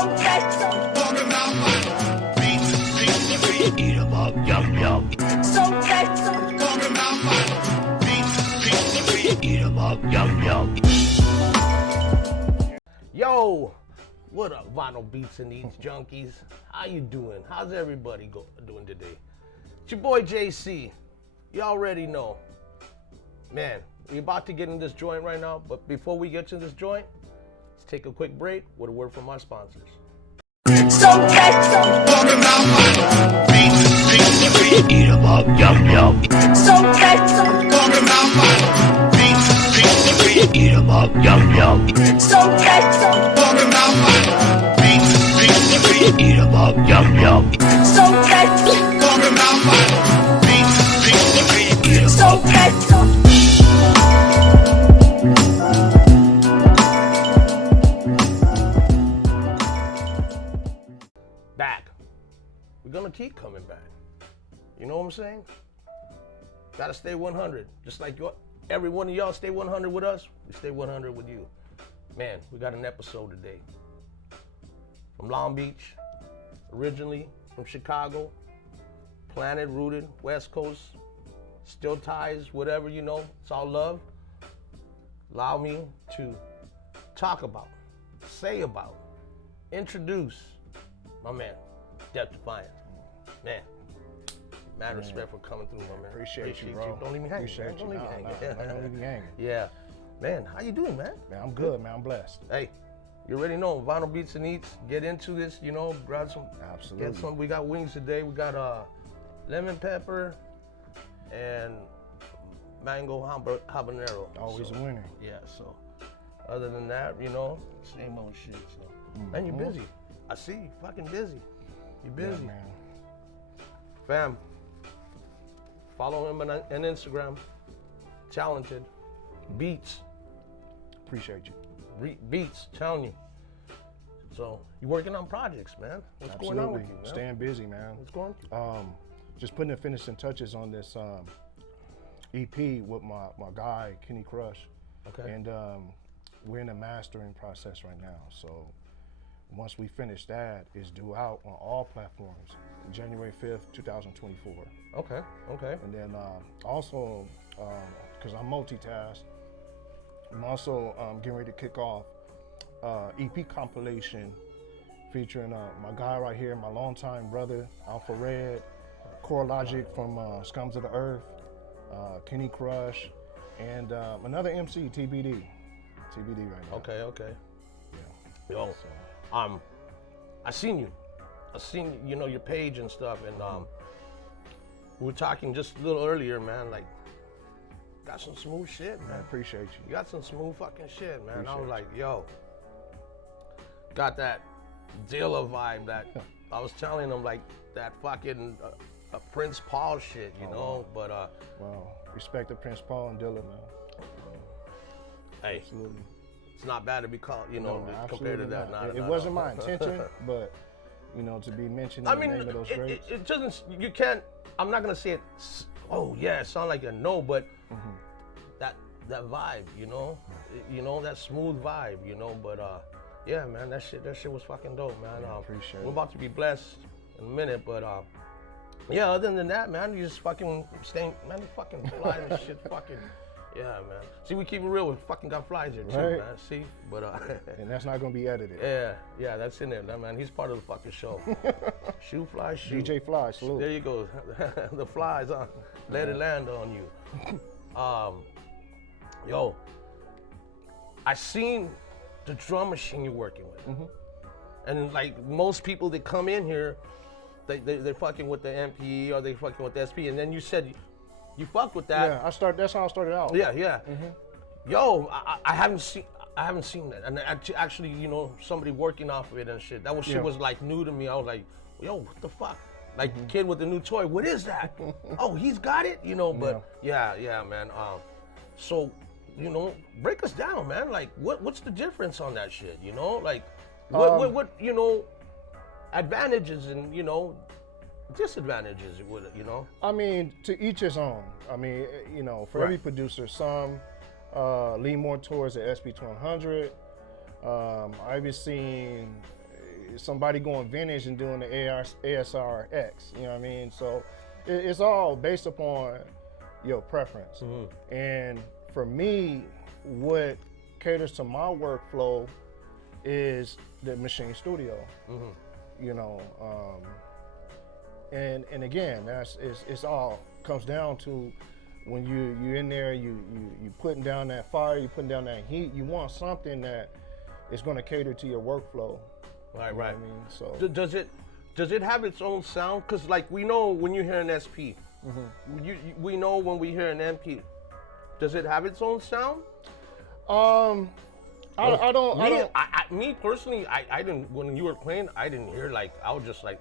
Eat 'em up, yum yum. Eat 'em up, yum yum. Yo, what up, Vinyl Beats and these junkies? How you doing? How's everybody doing today? It's your boy JC. You already know. Man, we're about to get in this joint right now, but before we get to this joint, let's take a quick break with a word from our sponsors. Eat 'em up, yum yum. Eat 'em up, yum yum. Eat 'em up, yum yum. Back. We're gonna keep coming back. You know what I'm saying? Gotta stay 100. Just like every one of y'all stay 100 with us, we stay 100 with you. Man, we got an episode today. From Long Beach, originally from Chicago, planted, rooted, West Coast, still ties, whatever, you know, it's all love. Allow me to talk about, say about, introduce my man, Def Defiant. Man, mad respect for coming through, my man. Appreciate you, bro. Don't leave me hanging. Appreciate Don't you. leave me hanging. Don't leave me hanging. Yeah. Man, how you doing, man? Man, I'm good, man. I'm blessed. Hey, you already know, Vinyl Beats and Eats. Get into this, you know, grab some. Absolutely. Get some. We got wings today. We got lemon pepper and mango habanero. Always so, a winner. Yeah, so other than that, you know, same old shit. So. Man, you're busy. I see you fucking busy. You're busy. Yeah, man. Fam, follow him on Instagram. Talented. Beats. Appreciate you. Beats, telling you. So, you working on projects, man. What's Absolutely. going on with you, man? Staying busy, man. What's going on? Just putting the finishing touches on this EP with my guy, Kenny Crush. Okay. And we're in the mastering process right now. So once we finish that, it's due out on all platforms, January 5th, 2024. Okay. And then also, because I'm multitask, I'm also getting ready to kick off EP compilation featuring my guy right here, my longtime brother, Alpha Red, Core Logic from Scums of the Earth, Kenny Crush, and another MC, TBD right now. Okay. Yeah. Yo, I seen you. You know, your page and stuff, and we were talking just a little earlier, man, like, got some smooth shit, man. I appreciate you. You got some smooth fucking shit, man. I was Appreciate like, yo, got that Dilla vibe that I was telling them, like, that fucking Prince Paul shit, you know? But, well, respect to Prince Paul and Dilla, man. Hey, Absolutely. it's not bad to be called, you know, No, compared to that. absolutely not. It wasn't my intention, but, you know, to be mentioned in the name of those greats. It doesn't, you can't, I'm not gonna say it, oh yeah, it sound like a no, but that vibe, you know, that smooth vibe, you know, but yeah, man, that shit was fucking dope, man. I appreciate it. We're about to be blessed in a minute, but yeah, other than that, man, you just fucking staying, man, you fucking fly and shit, fucking, yeah, man. See, we keep it real, we fucking got flies here too, Right. man, see, but And that's not gonna be edited. yeah, that's in there, man, he's part of the fucking show. Shoot, fly, shoot. DJ Fly, salute. There you go. The flies on. Let it land on you. Yo, I seen the drum machine you're working with. And like most people that come in here, they're fucking with the MPE or they fucking with the SP. And then you said you fuck with that. Yeah, that's how I started out. Yeah. Yo, I haven't seen that. And actually, you know, somebody working off of it and shit. That shit was like new to me. I was like, yo, what the fuck? Like the kid with the new toy, what is that? Oh, he's got it? You know, but yeah, man. So, you know, break us down, man. Like, what's the difference on that shit? You know, like, what you know, advantages and, you know, disadvantages, you know? I mean, to each his own. I mean, you know, for every producer, some lean more towards the SP 1200. I've been seeing somebody going vintage and doing the ASRX. You know what I mean? So it's all based upon your preference. And for me, what caters to my workflow is the machine studio. You know, and again, it's all comes down to when you're in there, you putting down that fire, you putting down that heat. You want something that is going to cater to your workflow. Right, You know right. what I mean, so Does it have its own sound? Cause like we know when you hear an SP, we know when we hear an MP. Does it have its own sound? Me personally, I didn't. When you were playing, I didn't hear like. I was just like,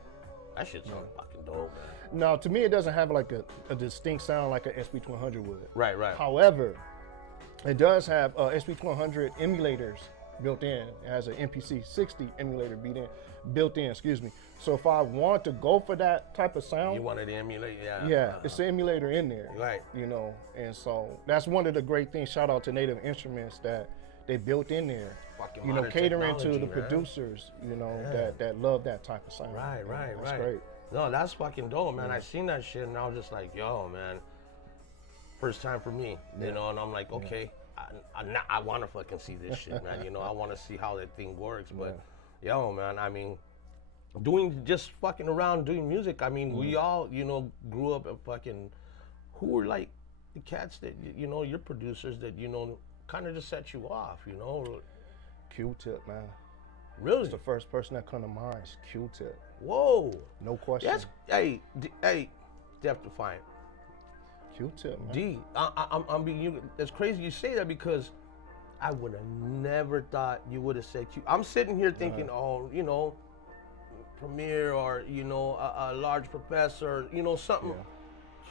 that shit sounds fucking dope, man. No, to me, it doesn't have like a distinct sound like an SP1200 would. Right, right. However, it does have SP1200 emulators built in. It has an MPC 60 emulator built in. Excuse me. So if I want to go for that type of sound, You wanted to emulate, yeah. yeah, it's an emulator in there. Right. You know, and so that's one of the great things. Shout out to Native Instruments that they built in there. Fucking You know, modern catering to technology, the man. producers. You know, Yeah. that love that type of sound. Right, You know, right, that's right. great. No, that's fucking dope, man. I seen that shit and I was just like, yo, man. First time for me, you know, and I'm like, okay, I want to fucking see this shit, man. You know, I want to see how that thing works. But, yo, man, I mean, just fucking around doing music. I mean, we all, you know, grew up at fucking, who were like the cats that, you know, your producers that, you know, kind of just set you off, you know? Q-Tip, man. Really? The first person that come to mind is Q-Tip. Whoa. No question. Yes. Hey, Def Defiant. Q-Tip, man. D, I'm being. It's crazy you say that because I would have never thought you would have said Q. I'm sitting here thinking, oh, you know, Premier or you know a large professor, you know something.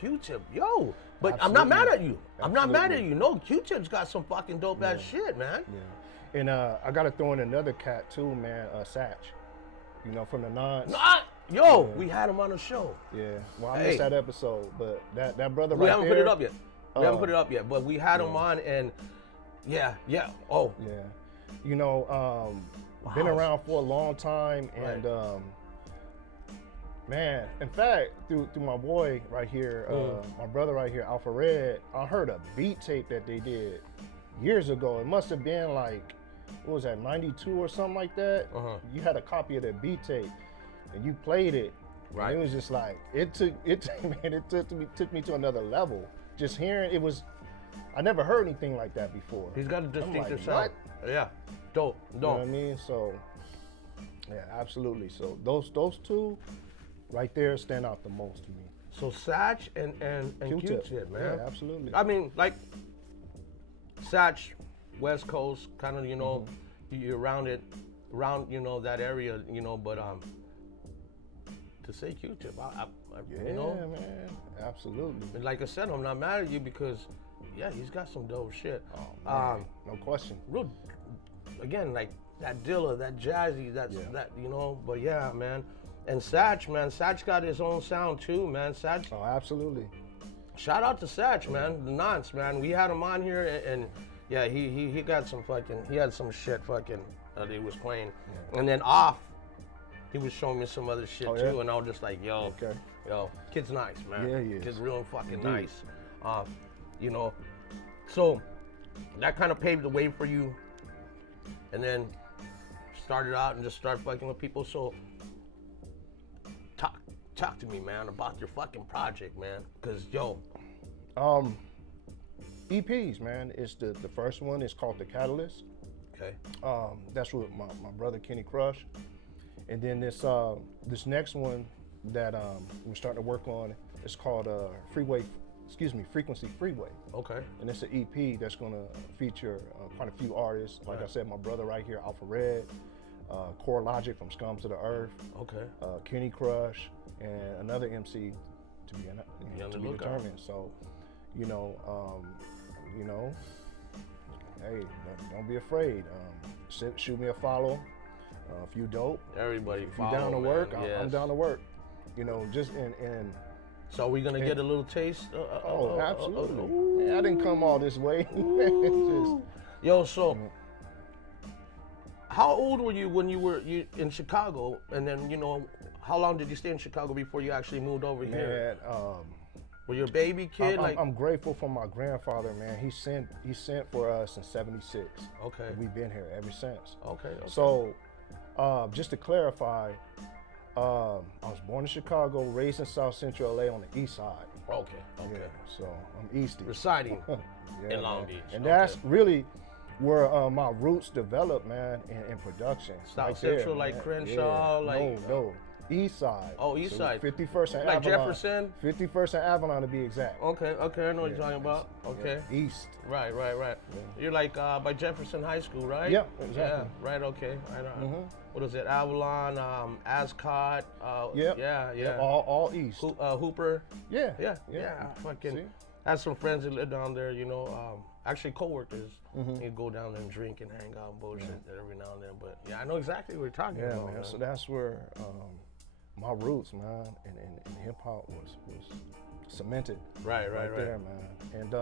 Q-Tip, yo. But I'm not mad at you. I'm not mad at you. No, Q-Tip's got some fucking dope ass shit, man. Yeah. And I gotta throw in another cat too, man. Satch. You know, from the Nons. We had him on the show. Yeah. Well, I missed that episode, but that brother right there. We haven't put it up yet. We haven't put it up yet, but we had him on, and oh. Yeah. You know, been around for a long time, and man, in fact, through my boy right here, my brother right here, Alpha Red, I heard a beat tape that they did years ago. It must have been like, what was that, 92 or something like that? You had a copy of that beat tape, and you played it. Right. And it was just like, it took me to another level. Just hearing it was, I never heard anything like that before. He's got a distinctive like, sound. what? Yeah, dope. You know what I mean? So, yeah, absolutely. So those two right there stand out the most to me. So Satch and Q-Tip, man. Yeah, absolutely. I mean, like Satch, West Coast, kind of, you know, you're around you know, that area, you know, but to say Q-Tip, you know, man, absolutely. and like I said, I'm not mad at you because, yeah, he's got some dope shit. Oh, man, no question. Real, again, like that Dilla, that Jazzy, that, you know, but yeah, man. And Satch, man, Satch got his own sound too, man. Satch. Oh, absolutely. Shout out to Satch, man. The Nonce, man. We had him on here, and yeah, he got some fucking, he had some shit fucking that he was playing. And then off, he was showing me some other shit too, and I was just like, yo, kid's nice, man. Yeah, he is. Kid's real fucking nice. You know, so that kind of paved the way for you, and then started out and just started fucking with people. So talk to me, man, about your fucking project, man, because EPs, man. It's the first one. It's called The Catalyst. Okay. That's with my brother Kenny Crush, and then this next one that we're starting to work on. It's called Frequency Freeway. Okay. And it's an EP that's gonna feature quite a few artists. Like I said, my brother right here, Alpha Red, Core Logic from Scum to the Earth. Okay. Kenny Crush, and another MC to be determined. So, you know, hey, don't be afraid. Shoot me a follow. If you dope, everybody. If you down to work, I'm down to work. You know, just in. So are we gonna get a little taste? Absolutely. Man, I didn't come all this way. Yo, so how old were you when you were in Chicago? And then, you know, how long did you stay in Chicago before you actually moved over here? Were you a baby kid? I'm grateful for my grandfather, man. He sent for us in '76. Okay. And we've been here ever since. Okay. So, just to clarify, I was born in Chicago, raised in South Central LA on the east side. Okay. Yeah, so I'm Eastie. Residing Yeah, in Long man. Beach. And that's really where my roots developed, man, in production. South Central, there, like man. Crenshaw, like No. East side. Oh, east side. 51st and like Avalon. Jefferson. 51st and Avalon to be exact. Okay, I know what you're talking about. Okay. Yeah. East. Right. Yeah. You're like by Jefferson High School, right? Yep, exactly. Yeah, right, okay. Right on. What is it? Avalon, Ascot. Yep. Yeah. Yep, all east. Hooper. Yeah. Fucking See? I had some friends that live down there, you know, actually coworkers. You go down there and drink and hang out and bullshit every now and then. But yeah, I know exactly what you're talking about. Man. Man. So that's where my roots, man, and hip hop was cemented. Right. There, man. And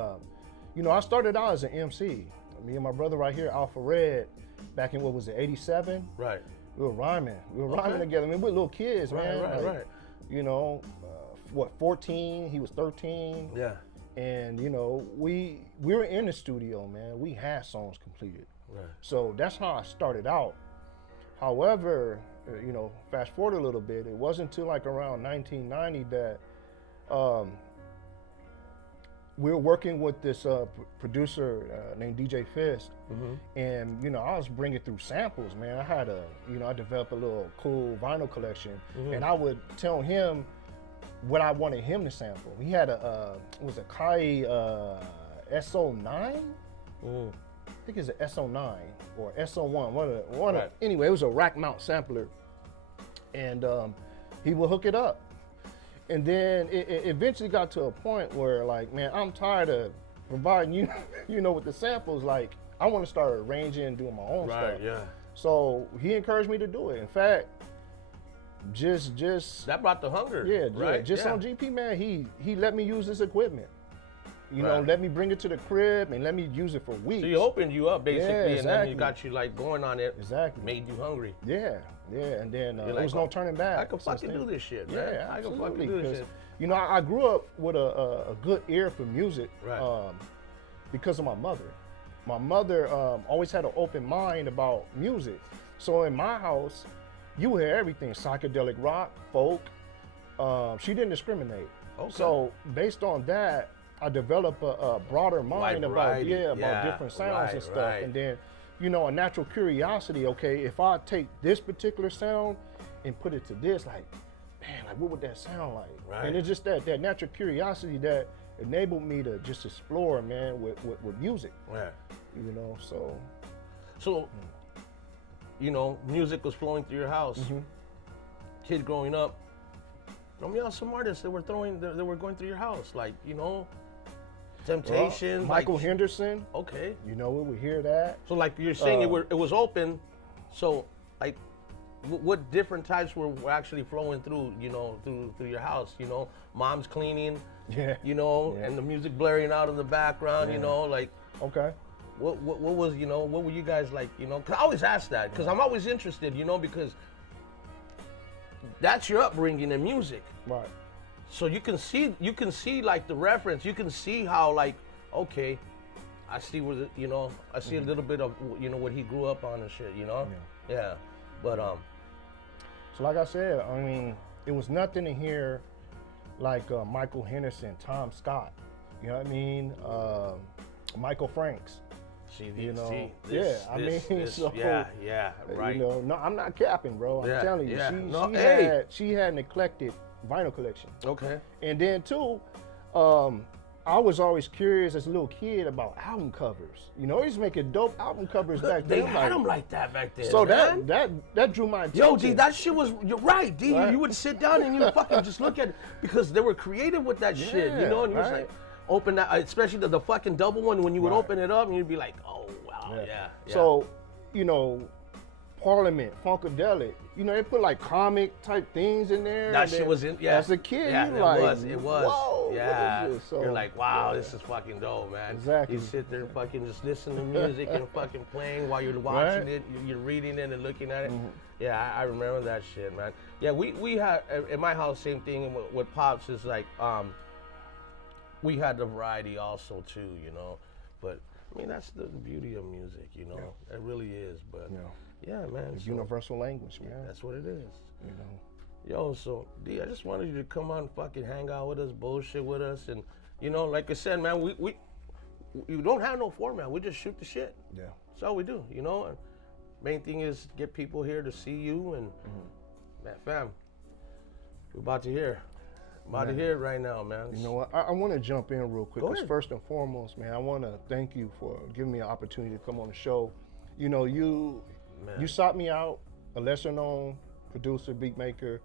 you know, I started out as an MC. Me and my brother right here, Alpha Red, back in what was it, '87? Right. We were rhyming. Together. I mean, we're little kids, man. Right. You know, 14? He was 13. Yeah. And you know, we were in the studio, man. We had songs completed. Right. So that's how I started out. However, you know, fast forward a little bit, it wasn't until like around 1990 that we were working with this producer named DJ Fist, and you know, I was bringing through samples, man. I developed a little cool vinyl collection, and I would tell him what I wanted him to sample. He had was a Kai S1E24? I think it's an S1E24 or S1E1. Anyway, it was a rack mount sampler, and he would hook it up. And then it eventually got to a point where, like, man, I'm tired of providing you know, with the samples. Like, I want to start arranging and doing my own stuff. Right. Yeah. So he encouraged me to do it. In fact, just that brought the hunger. Right. On GP, man, he let me use this equipment. You know, let me bring it to the crib and let me use it for weeks. So he opened you up basically, exactly. and then he got you like going on it. Exactly. Made you hungry. Yeah. And then there like, was no turning back. I can fucking do this shit, man. Yeah, I can absolutely. fucking do this shit. You know, I grew up with a good ear for music, Right. Because of my mother. My mother always had an open mind about music. So in my house, you would hear everything: psychedelic rock, folk. She didn't discriminate. Okay. So based on that, I developed a broader mind about different sounds and stuff. Right. And then, you know, a natural curiosity. Okay, if I take this particular sound and put it to this, like, man, like what would that sound like? Right. And it's just that natural curiosity that enabled me to just explore, man, with music. Right. You know, so you know, music was flowing through your house. Kid growing up, throw me out some artists that were going through your house, like, you know, Temptation, well, Michael like, Henderson. Okay. You know, we would hear that. So like you're saying, it was open. So like, what different types were actually flowing through, you know, through your house? You know, mom's cleaning. Yeah. You know, and the music blaring out in the background. You know, like. Okay. What was, you know, what were you guys like, you know? 'Cause I always ask that, because I'm always interested, you know, because that's your upbringing in music. Right. So you can see like the reference. You can see how, like, okay, I see where you know, I see a little bit of, you know, what he grew up on and shit, you know? Yeah. But so like I said, I mean, it was nothing in here like Michael Henderson, Tom Scott, you know what I mean? Michael Franks. You know, right. You know, no, I'm not capping, bro. I'm telling you, she had an eclectic vinyl collection. Okay. And then too, I was always curious as a little kid about album covers. You know, he's making dope album covers back then. They had them like that back then. So man. that drew my attention. Yo, D, that shit was, you're right, D. Right? You would sit down and you would fucking just look at it, because they were creative with that shit, you know, and you was like, open that, especially the fucking double one, when you would open it up and you'd be like, oh wow, yeah. So, you know, Parliament, Funkadelic. You know, they put like comic type things in there. That shit was in, yeah. As a kid, yeah, you it like, was, whoa, yeah. what is this? So, you're like, wow, this is fucking dope, man. Exactly. You sit there fucking just listening to music and fucking playing while you're watching it, you're reading it and looking at it. Yeah, I remember that shit, man. Yeah, we had, in my house, same thing with Pops is like, we had the variety also too, you know. But, I mean, that's the beauty of music, you know. It really is, but. Yeah, man. It's universal language, man. That's what it is. You know. Yo, so D, I just wanted you to come on, fucking hang out with us, bullshit with us, and you know, like I said, man, we don't have no format. We just shoot the shit. Yeah. That's all we do, you know. And main thing is get people here to see you, and man, fam, we're about to hear. About to hear it right now, man. You know what? I want to jump in real quick. Go ahead. First and foremost, man, I want to thank you for giving me an opportunity to come on the show. You know, you sought me out, a lesser known producer, beat maker,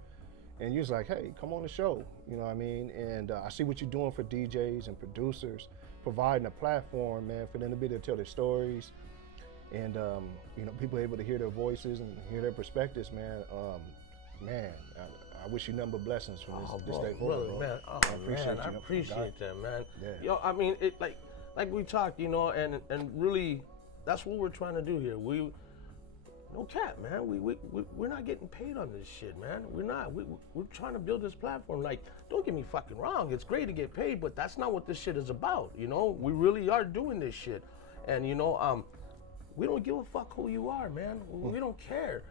and you was like, hey, come on the show. You know what I mean? And I see what you're doing for DJs and producers, providing a platform, man, for them to be able to tell their stories. And, you know, people able to hear their voices and hear their perspectives, man. I wish you nothing but blessings from this day forward, bro. Man. Oh, I appreciate that, man. Yeah. Yo, I mean, it like we talked, you know, and really, that's what we're trying to do here. No cap, man. We're not getting paid on this shit, man. We're not. We're trying to build this platform. Like, don't get me fucking wrong. It's great to get paid, but that's not what this shit is about. You know, we really are doing this shit, and you know, we don't give a fuck who you are, man. We don't care.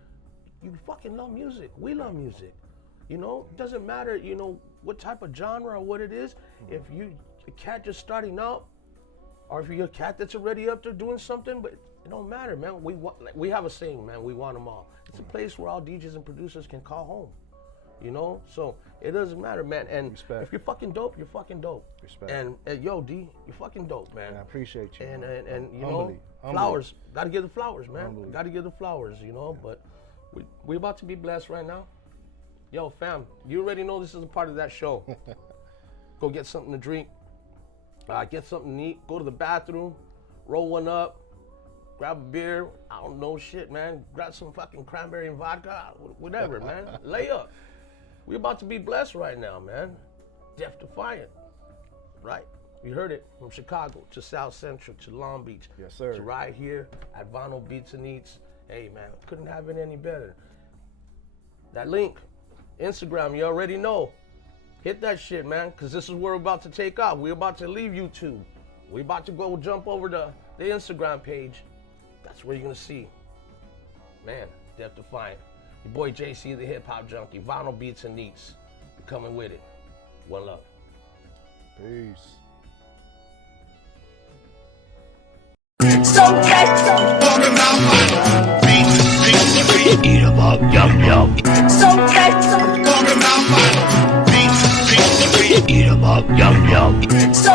You fucking love music. We love music. You know, it doesn't matter. You know what type of genre or what it is. If you a cat just starting out, or if you're a cat that's already up there doing something, but it don't matter, man. We have a saying, man. We want them all. It's a place where all DJs and producers can call home. You know, so it doesn't matter, man. And Respect. if you're fucking dope, you're fucking dope. Respect. And yo, D, you're fucking dope, man. I appreciate you. And you Humbly. know, flowers. Got to give the flowers, man. Humbly. Got to give the flowers, you know. But we about to be blessed right now. Yo, fam, you already know this is a part of that show. Go get something to drink. Get something to eat. Go to the bathroom. Roll one up. Grab a beer. I don't know shit, man. Grab some fucking cranberry and vodka. Whatever, man. Lay up. We about to be blessed right now, man. Def Defiant. Right? You heard it. From Chicago to South Central to Long Beach. Yes, sir. To right here at Vinyl Beats and Eats. Hey, man, couldn't have it any better. That link, Instagram, you already know. Hit that shit, man, because this is where we're about to take off. We're about to leave YouTube. We're about to go jump over to the Instagram page. That's where you're going to see, man, Def Defiant. Your boy JC, the hip hop junkie. Vinyl Beats and Eats. We're coming with it. One love. Peace. So eat 'em up, yum yum. So eat 'em up, yum yum. So